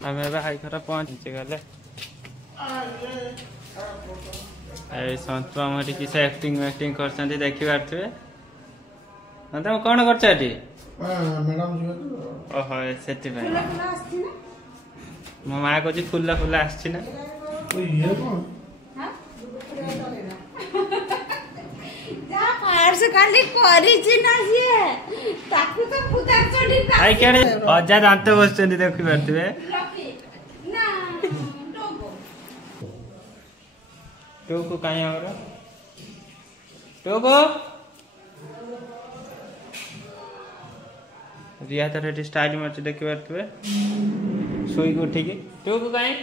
आम हाई घर पहुँची गले सन्तु आम किसी एक्टिंग वैक्टिंग कर देखी पारे तुम कौन कर ओहो से मो माँ कह फूल फूल आसना अजा दात बस देखी पारे टोको कहीं टोको रिया तो ये स्टाइल मार्च देखी पारे शोक उठिकी टोको कहीं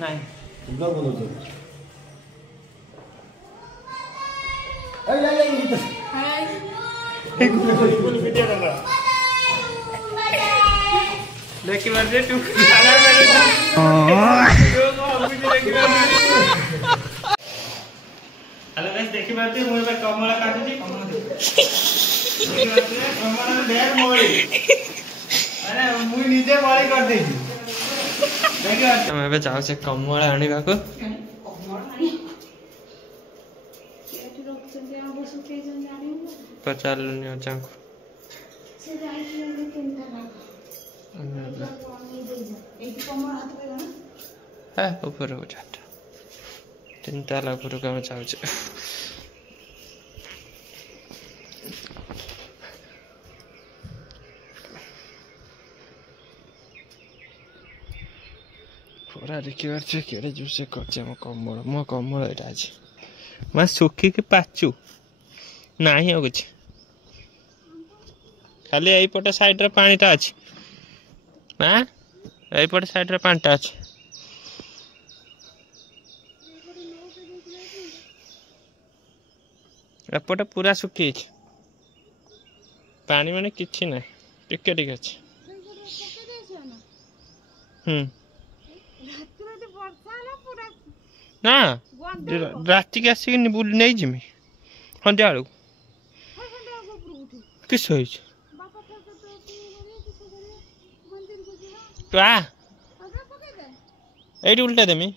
नहीं देखी पारे हेलो गाइस देखी पारे मोर कमला काटुची कमला ढेर मोड़ी अरे मुई निजे मोड़ी कर देई देखि हम एबे जाऊ से कमला आनिबा को पचार लुनी अजा को से जाई है ऊपर हो जाता तीन ताला ऊपर कम चाहूँ पूरा देखी पारे केड़े जुसे कर मो कमल यहाँ आज मैं सुखिकी पाचु ना कुछ खाली यहीपटे साइड रे पानीटा अच्छी हाँ यहीपटे साइड रे पानीटा अच्छी एपटे पूरा सुखी पानी माने किछि ना टिके टिके अच्छे ना राति के आसिक बुल नहीं जिमी सन्ध्या बेलू किस ये उल्टा देमी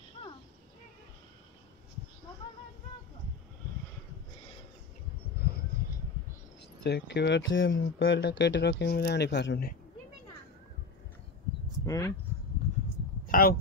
देखिए मोबाइल कटे रखी मुझे जानी पारुनी थाउ